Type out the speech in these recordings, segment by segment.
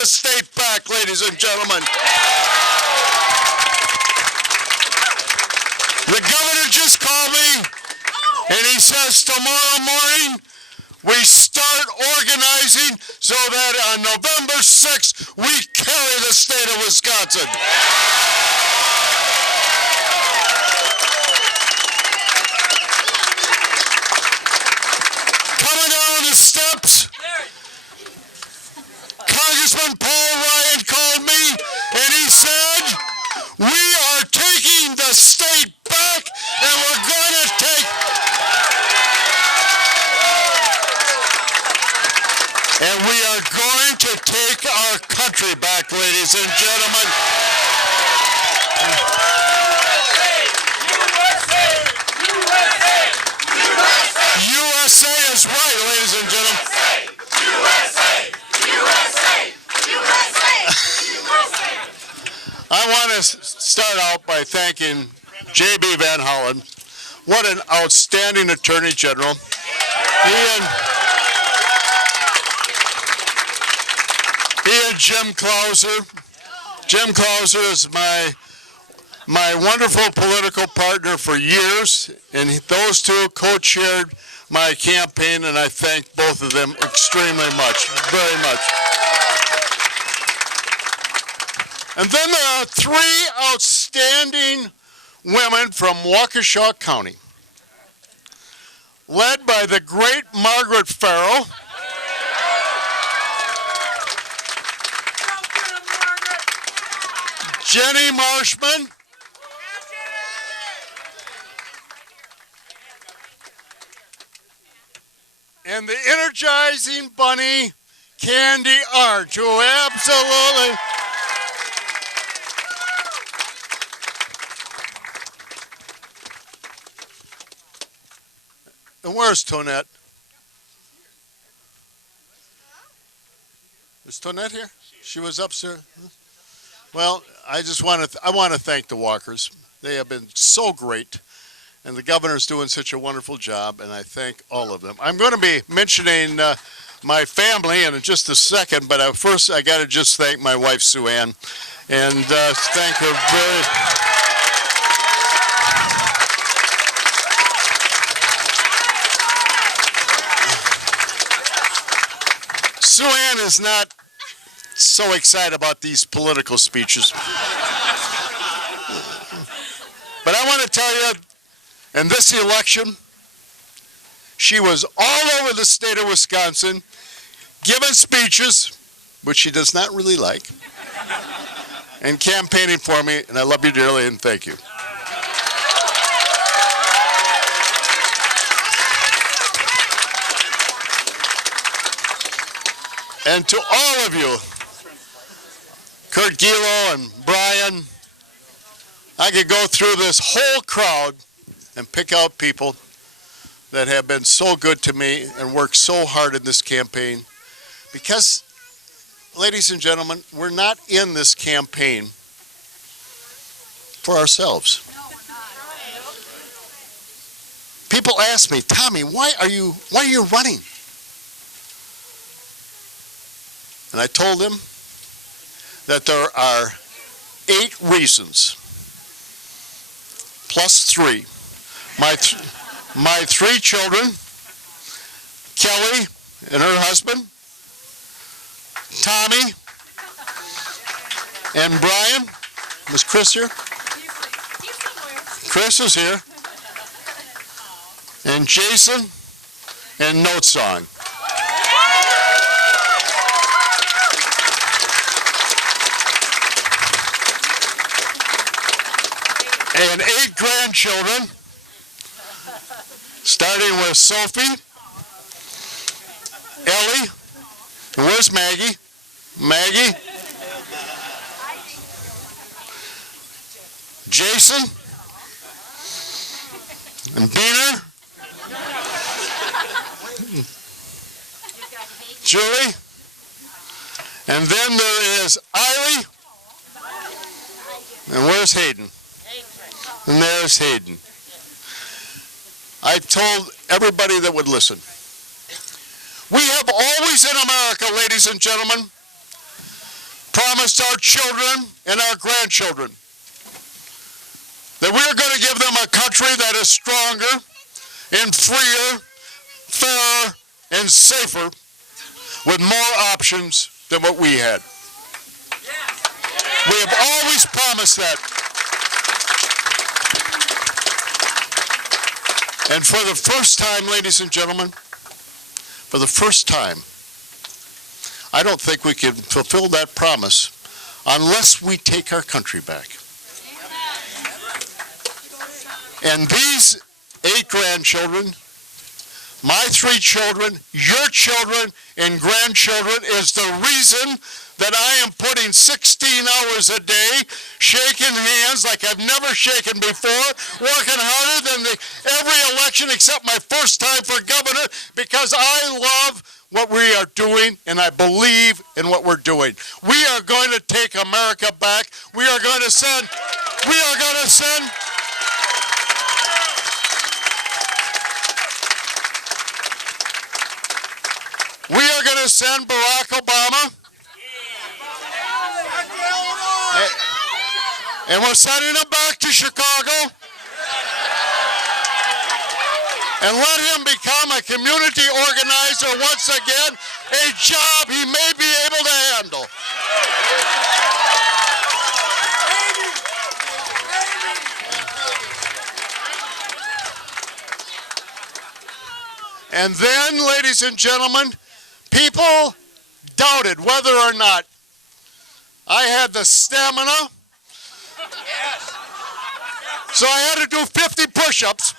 the state back, ladies and gentlemen. The governor just called me, and he says tomorrow morning we start organizing so that on November 6th we carry the state of Wisconsin. Coming down the steps, Congressman Paul Ryan called me and he said, we are taking the state back and we're going to take... And we are going to take our country back, ladies and gentlemen. USA is right, ladies and gentlemen. USA! I want to start out by thanking J.B. Van Hollen. What an outstanding Attorney General. He and Jim Clauser. Jim Clauser is my wonderful political partner for years, and those two co-chaired my campaign, and I thank both of them extremely much, very much. And then there are three outstanding women from Waukesha County, led by the great Margaret Farrell. Jenny Marshman, and the energizing bunny, Candy Arch, who absolutely... And where's Tonette? Is Tonette here? She was upstairs. Well, I want to thank the Walkers. They have been so great, and the governor's doing such a wonderful job, and I thank all of them. I'm going to be mentioning my family in just a second, but first I got to just thank my wife Sue Ann, and thank her very. Sue Ann is not so excited about these political speeches. But I want to tell you, in this election, she was all over the state of Wisconsin, giving speeches, which she does not really like, and campaigning for me, and I love you dearly, and thank you. And to all of you, Kurt Gilo and Brian, I could go through this whole crowd and pick out people that have been so good to me and worked so hard in this campaign. Because, ladies and gentlemen, we're not in this campaign for ourselves. People ask me, Tommy, why are you running? And I told them that there are 8 reasons, plus 3. My 3 children, Kelly and her husband, Tommy and Brian. Was Chris here? Chris is here. And Jason and Note Song. And 8 grandchildren, starting with Sophie, Ellie, and where's Maggie? Maggie, Jason, and Beener, Julie, and then there is Eiley, and where's Hayden? And there's Hayden. I told everybody that would listen. We have always in America, ladies and gentlemen, promised our children and our grandchildren that we're going to give them a country that is stronger and freer, fairer, and safer with more options than what we had. We have always promised that. And for the first time, ladies and gentlemen, for the first time, I don't think we can fulfill that promise unless we take our country back. And these 8 grandchildren, my 3 children, your children, and grandchildren is the reason that I am putting 16 hours a day, shaking hands like I've never shaken before, working harder than every election except my first time for governor, because I love what we are doing and I believe in what we're doing. We are going to take America back. We are going to send Barack Obama, and we're sending him back to Chicago, and let him become a community organizer once again, a job he may be able to handle. And then, ladies and gentlemen, people doubted whether or not I had the stamina. So I had to do 50 push-ups.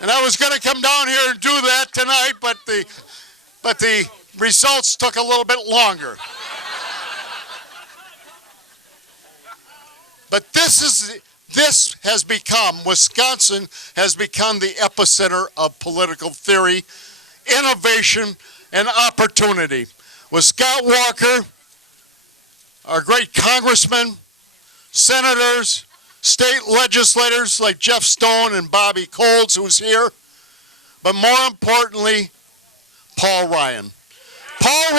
And I was going to come down here and do that tonight, but the results took a little bit longer. But Wisconsin has become the epicenter of political theory, innovation, and opportunity. With Scott Walker, our great congressmen, senators, state legislators like Jeff Stone and Bobby Coles, who's here, but more importantly, Paul Ryan. Paul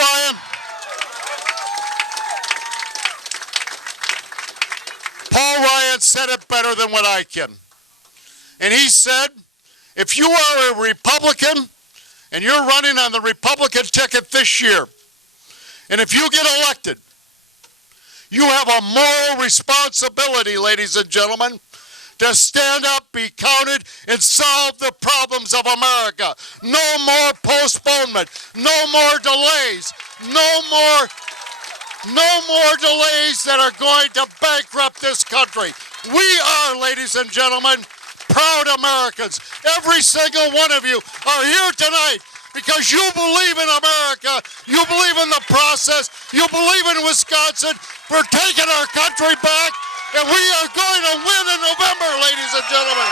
Ryan said it better than what I can. And he said, if you are a Republican and you're running on the Republican ticket this year, and if you get elected, you have a moral responsibility, ladies and gentlemen, to stand up, be counted, and solve the problems of America. No more postponement, no more delays, no more delays that are going to bankrupt this country. We are, ladies and gentlemen, proud Americans. Every single one of you are here tonight because you believe in America, you believe in the process, you believe in Wisconsin. We're taking our country back, and we are going to win in November, ladies and gentlemen.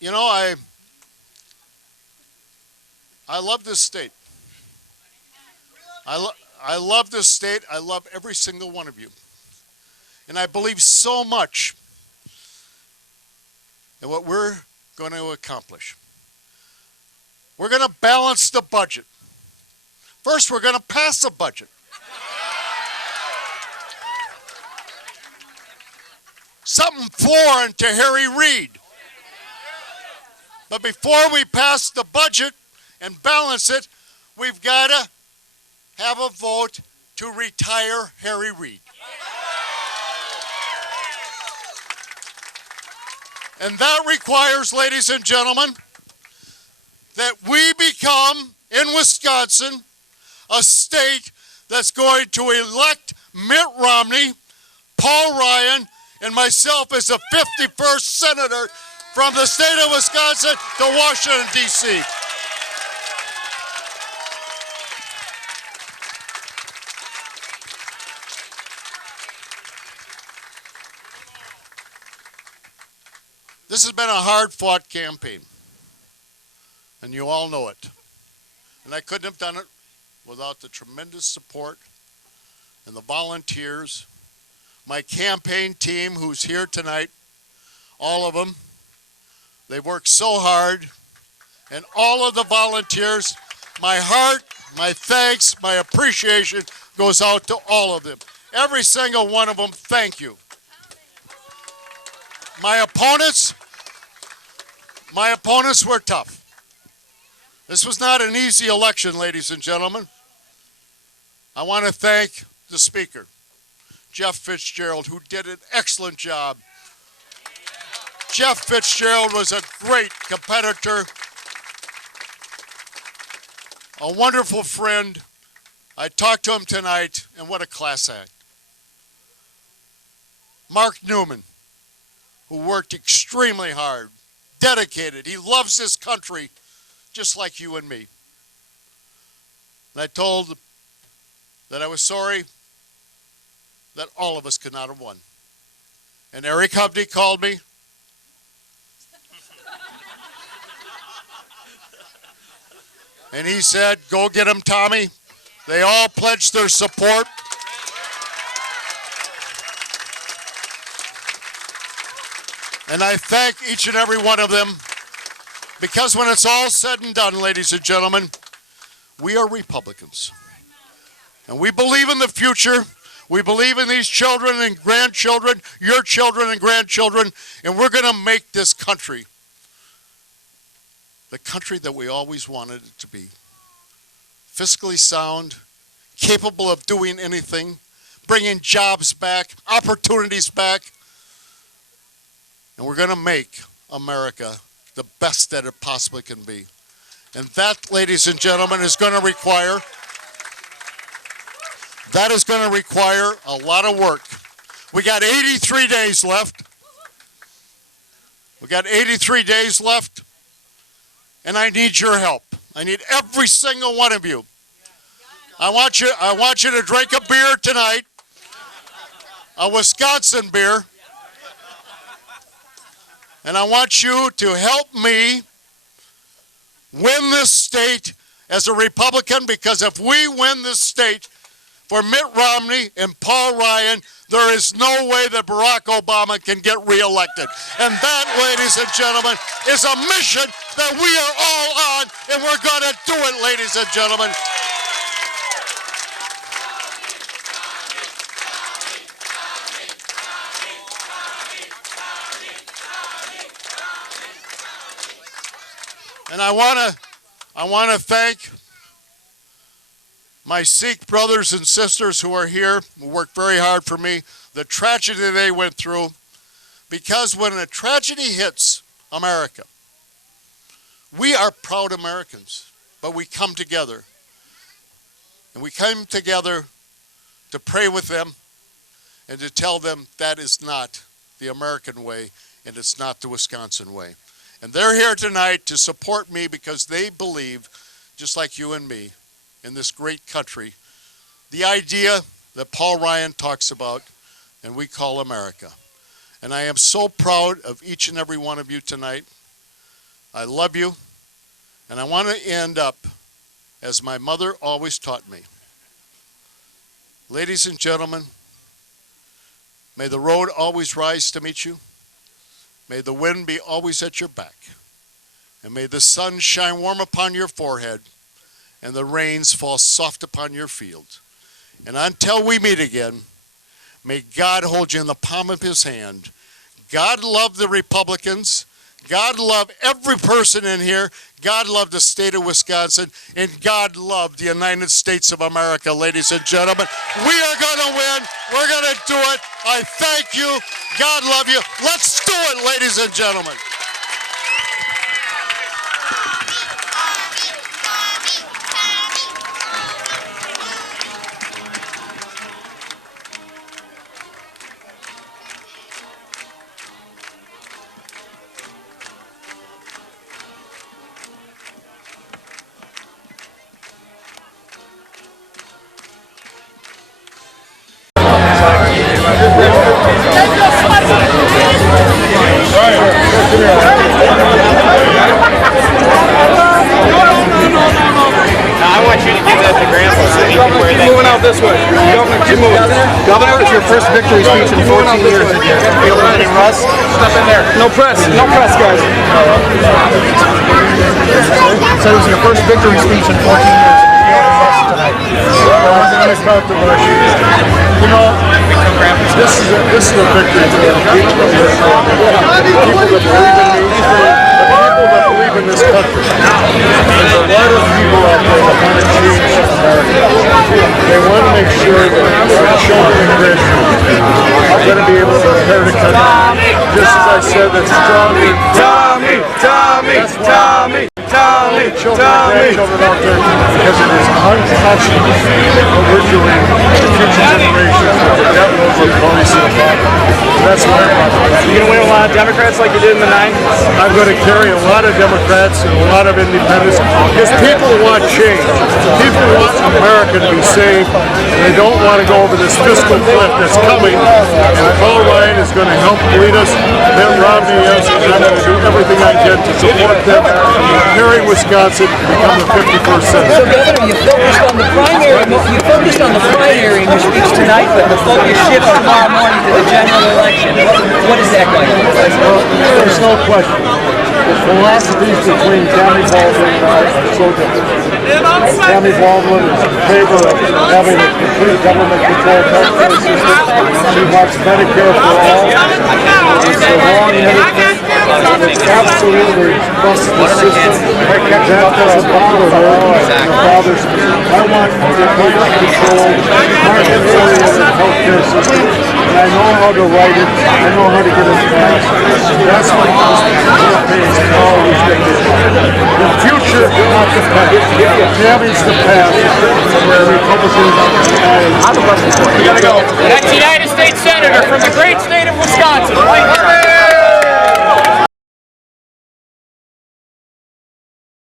You know, I love this state. I love this state. I love every single one of you. And I believe so much in what we're going to accomplish. We're going to balance the budget. First, we're going to pass a budget. Something foreign to Harry Reid. But before we pass the budget and balance it, we've got to have a vote to retire Harry Reid. And that requires, ladies and gentlemen, that we become, in Wisconsin, a state that's going to elect Mitt Romney, Paul Ryan, and myself as the 51st senator from the state of Wisconsin to Washington, D.C. This has been a hard-fought campaign. and you all know it. And I couldn't have done it without the tremendous support and the volunteers, my campaign team who's here tonight, all of them. They've worked so hard, and all of the volunteers, my heart, my thanks, my appreciation goes out to all of them. Every single one of them, thank you. My opponents were tough. This was not an easy election, ladies and gentlemen. I want to thank the Speaker, Jeff Fitzgerald, who did an excellent job. Jeff Fitzgerald was a great competitor, a wonderful friend. I talked to him tonight, and what a class act. Mark Newman, who worked extremely hard, dedicated. He loves this country just like you and me. And I told that I was sorry that all of us could not have won. And Eric Hovde called me. And he said, go get them, Tommy. They all pledged their support. And I thank each and every one of them, because when it's all said and done, ladies and gentlemen, we are Republicans. And we believe in the future. We believe in these children and grandchildren, your children and grandchildren, and we're going to make this country the country that we always wanted it to be. Fiscally sound, capable of doing anything, bringing jobs back, opportunities back. And we're going to make America the best that it possibly can be. And that, ladies and gentlemen, is going to require a lot of work. We got 83 days left. We got 83 days left. And I need your help. I need every single one of you. I want you to drink a beer tonight, a Wisconsin beer. And I want you to help me win this state as a Republican, because if we win this state for Mitt Romney and Paul Ryan, there is no way that Barack Obama can get reelected. And that, ladies and gentlemen, is a mission that we are all on, and we're going to do it, ladies and gentlemen. And I want to thank my Sikh brothers and sisters who are here, who worked very hard for me, the tragedy they went through. Because when a tragedy hits America, we are proud Americans, but we come together. And we come together to pray with them and to tell them that is not the American way, and it's not the Wisconsin way. And they're here tonight to support me because they believe, just like you and me, in this great country, the idea that Paul Ryan talks about and we call America. And I am so proud of each and every one of you tonight. I love you. And I want to end up as my mother always taught me. Ladies and gentlemen, may the road always rise to meet you. May the wind be always at your back. And may the sun shine warm upon your forehead and the rains fall soft upon your field. And until we meet again, may God hold you in the palm of his hand. God love the Republicans. God love every person in here. God love the state of Wisconsin. And God love the United States of America, ladies and gentlemen. We are going to win. We're going to do it. I thank you. God love you. Let's do it, ladies and gentlemen. Right. press? Step in there. No press. No press, guys. So it was your first victory speech in 14 years. Tonight. You know, this is a victory for the people that live here, people that believe in me, the people that believe in this country. There's a lot of people out there that want to change America. They want to make sure that our children and grandchildren are going to be able to inherit a country. Just as I said, that's stronger. Children and grandchildren out there, because it is unconscionable what we're doing to future generations with the debt loads of police and that's why I'm not doing it. You gonna win a lot of Democrats like you did in the 90s? I'm going to carry a lot of Democrats and a lot of independents because people want change. People want America to be saved, and they don't want to go over this fiscal cliff that's coming. And Paul Ryan is going to help lead us. Mitt Romney is, and I'm going to do everything I can to support them in carry Wisconsin to become the 51st Senate. So, Governor, you focused on the primary. You focused on the primary in your speech tonight, but the focus shifts tomorrow morning to the general election. What is that going to look like? There's no question. The philosophies between Tammy Baldwin and I are so different. Tammy Baldwin is in favor of having a complete government-controlled healthcare system. She wants Medicare for all. It's the wrong-headed thing. It's absolutely trust the system. That doesn't bother her. It bothers me. I want a government-controlled, market-oriented healthcare system. And I know how to write it. I know how to get it passed. That's what campaigns always get this. The future, not the past. Tammy's the past. Where Republicans I have a question for you. We gotta go. That's United States Senator from the great state of Wisconsin.